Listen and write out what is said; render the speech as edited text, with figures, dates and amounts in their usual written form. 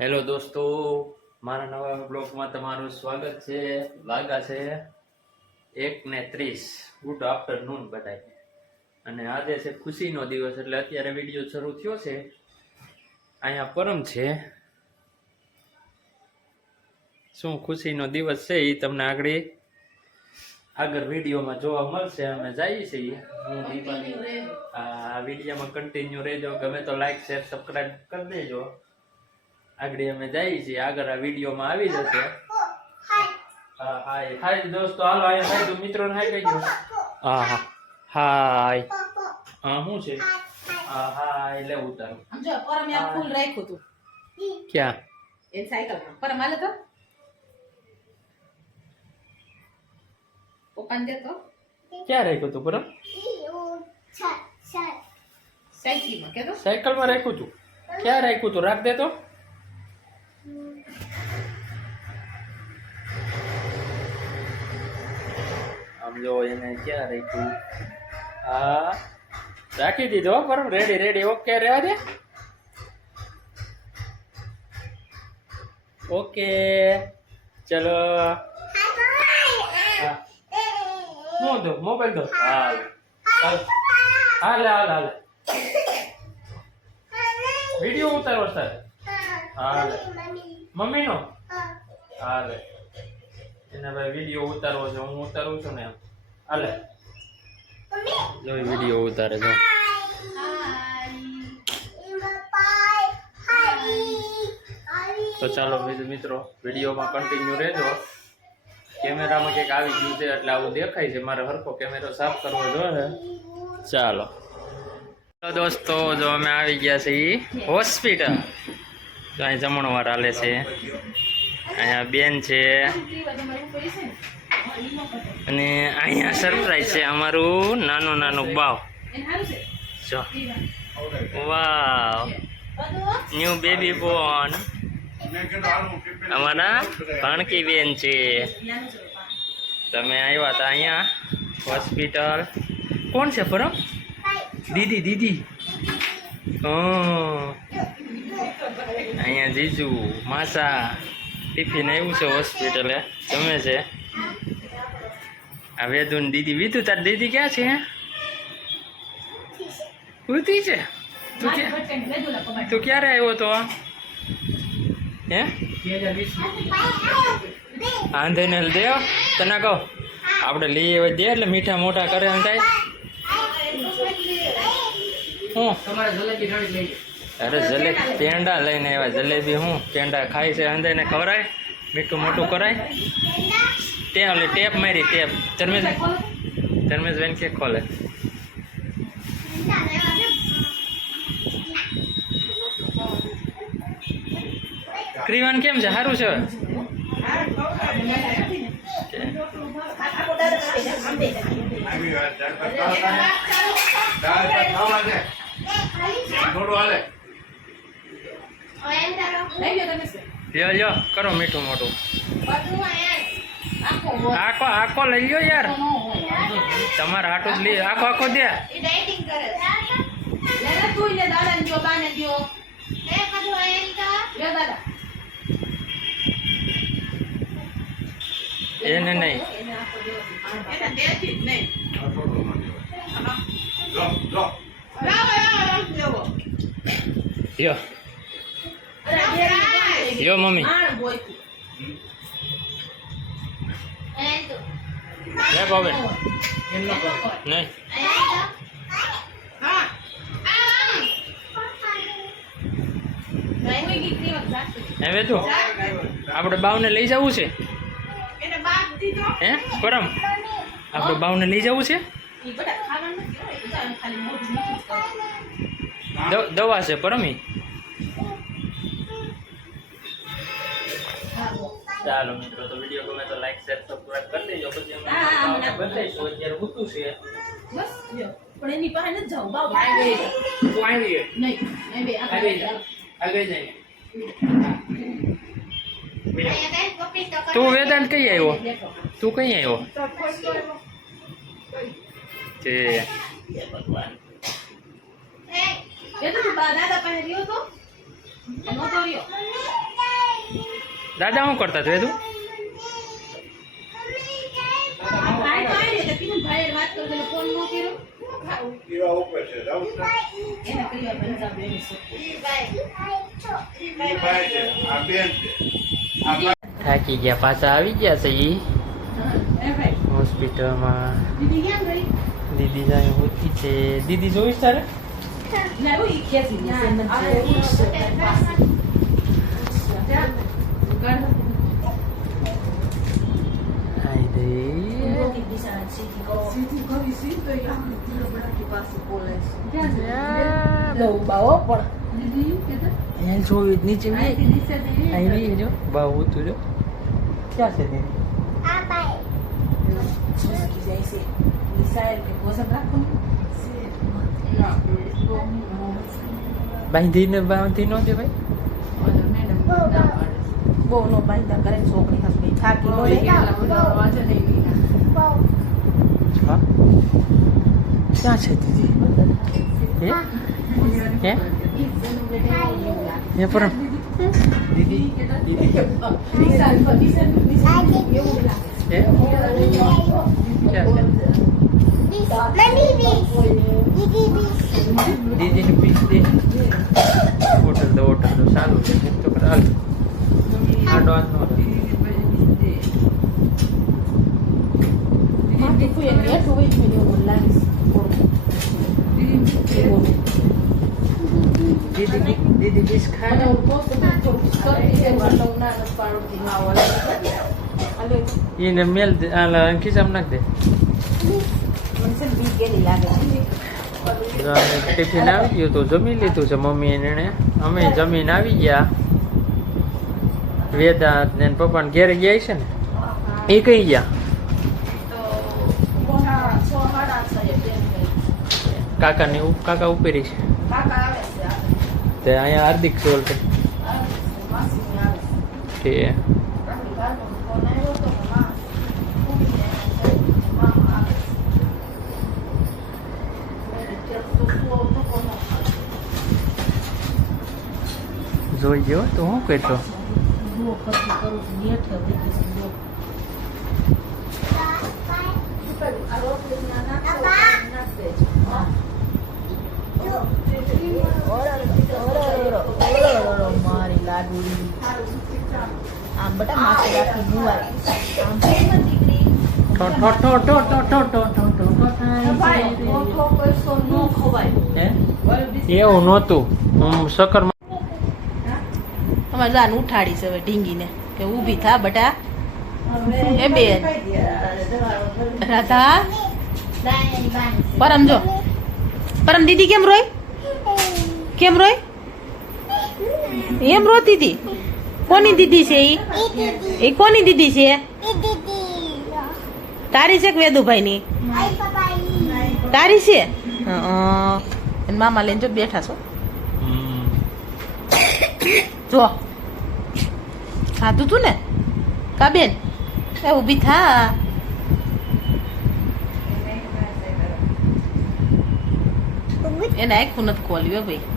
Hello દોસ્તો, મારા નવા બ્લોગમાં તમારું સ્વાગત છે. વાગા છે 1:30. ગુડ આફ્ટરનૂન બધાય. અને આજે છે ખુશીનો દિવસ, એટલે અત્યારે વિડીયો શરૂ થયો છે. અહીંયા પરમ છે. શું ખુશીનો દિવસ છે એ તમને આગળ વિડીયોમાં જોવા મળશે. અમે જઈએ છીએ, હું દીપાની. આ વિડીયોમાં કન્ટિન્યુ રહેજો. ગમે તો લાઈક શેર સબસ્ક્રાઈબ કરી દેજો. આગળ અમે જઈએ છીએ, આગળ આ વિડીયોમાં આવી જશે. હા હાય હાય દોસ્તો, હાલો અહીંયા હાય મિત્રોને હાય કહી દો. હા હા હાય. હા શું છે? હા હાય લે ઉતારો. સમજો પરમ આ ફૂલ રાખ્યું તું ક્યાં? એ સાયકલમાં પરમ હાલે તો પપ્પાને દે તો. ક્યાં રાખ્યું તું પરમ? સાયકલમાં કે તો સાયકલમાં રાખ્યું તું? ક્યાં રાખ્યું તું? રાખ દે તો. આમ જો એને ક્યાં રાખ્યું? હા રાખી દીધો પરમ. રેડી રેડી ઓકે, રહેવા દે. ઓકે ચલો. હું દો મોબાઈલ દો. હાલ હાલ હાલ હાલ હાલ વિડીયો ઉતારો સર. હાલ મમ્મી નો હાલ એને ભાઈ વિડીયો ઉતારવો છે. હું ઉતારું છું ને. હાલે જો વિડીયો ઉતારે જો. તો ચાલો મિત્રો, વિડીયોમાં કન્ટિન્યુ રહેજો. કેમેરામાં કંઈક આવી ગયું છે એટલે આવું દેખાય છે. મારે હરખો કેમેરો સાફ કરવો જોઈએ. ચાલો દોસ્તો, જો અમે આવી ગયા છીએ હોસ્પિટલ. તો અહીં જમણવાર હાલે છે. અહીંયા બેન છે અને અહીંયા સરપ્રાઈઝ છે અમારું નાનું બાવ. જો વાવ, ન્યુ બેબી બોર્ન. અમારા ભાણકી બેન છે. તમે આવ્યા હતા અહીંયા હોસ્પિટલ. કોણ છે પરમ? દીદી. અહીંયા જીજુ માસા ટિફિન આવ્યું છે હોસ્પિટલે, જમે છે. આ વેદુન દીદી. વિધુ તાર દીદી ક્યાં છે? ઉતી છે. તું ક્યારે આવ્યો તો? હે આંધેને દે તને કહો. આપણે લઈ આવે દે એટલે મીઠા મોટા કરે એમ થાય. હું અરે જલેબી પેંડા લઈને આવ્યા. જલેબી હું પેંડા ખાય છે. અંદરને ખવરાય, મીઠું મોટું કરાય. ત્યાં ઓલી ટેપ મારી ટેપ. ધર્મેશભાઈ કે ખોલે. ક્રીવાન કેમ છે? સારું છે. લ્યો કરો મીઠું મોટું. આખો લઈ લ્યો યાર. તમારે હાટું જ લઈ. આખો દે. એને નહીં. યો મમ્મી લે બાબે નહીં. હવે તું આપણે બાવને લઈ જવું છે. હે પરમ આપણે બાવને લઈ જવું છે. દવા છે પરમ. ચાલો મિત્રો, તો વિડીયો ગમે તો લાઈક શેર સબસ્ક્રાઇબ કરી દેજો. પછી અમે બતાવીશું. અત્યારે ઊતું છે બસ પણ એની પાસે ન જાવ. બાવ આવી નહીં આવી જાય. તું વેદાંત કઈ આવ્યો? તું કઈ આવ્યો? તે ભગવાન એ તો દાદા પહેર્યો તો નહોતો રહ્યો. દાદા શું કરતા તું તું ભાઈ તો આવી રીતે કીધું ભાઈએ વાત કરી એટલે ફોન ન કર્યો. પીવા ઉપર છે જાઉં છે એને કર્યો પંજાબ બેન છે. ઈ ભાઈ છે આ બેન છે આ ભાઈ થાકી ગયા પાછા આવી ગયા છે ઈ એ ભાઈ હોસ્પિટલમાં દીદી ક્યાં ગઈ? દીદી જાય હોતી છે દીદી જોઈશ તારે ના ઓ ઈ ખેંચી લે છે મને આઈ દે એલ જોઈ નીચે આવી જો બહુ તું જો ક્યાં છે દીદી બાંધી નો દે ભાઈ બહુ નો બાંધતા કરે છોકરી હસબી થાકી નો લે હા ક્યાં છે દીદી હે હે પર દીદી દીદી હે ક્યાં છે દીદીને પીસ દે ઓટર દો સારું છે તો કરાલ આડો હાથ નો દીદી પીસ ખાય એને મેલ દે આલા ખીચામાં નાખ દે ટિફિન આવી ગયું તો જમી લીધું છે મમ્મી એને અમે જમીન આવી ગયા વેદાંત ને પપ્પા ને ઘેરે ગયા છે ને એ કઈ ગયા કાકા ઉપેરી છે તે અહીંયા હાર્દિક સોલ છે કે જોઈ ગયો તો હું કરતો મારી લાડુડી આમ બટા માથે રાખી મુવાય આમ દીકરી એવું નહોતું હું સકર અમારે જાન ઉઠાડી છે હવે ઢીંગીને કે ઊભી થા બટા એ બેન રાધા પરમ જો પરમ દીદી કેમ રોય એમ રોતી હતી કોની દીદી છે એ કોની દીદી છે તારી છે કે વેદુભાઈ ની તારી છે મામા લઈને જો બેઠા છો જો ખાધું તું ને કા બેન એ ઊભી થા એને આખું નથી ખોલ્યું ભાઈ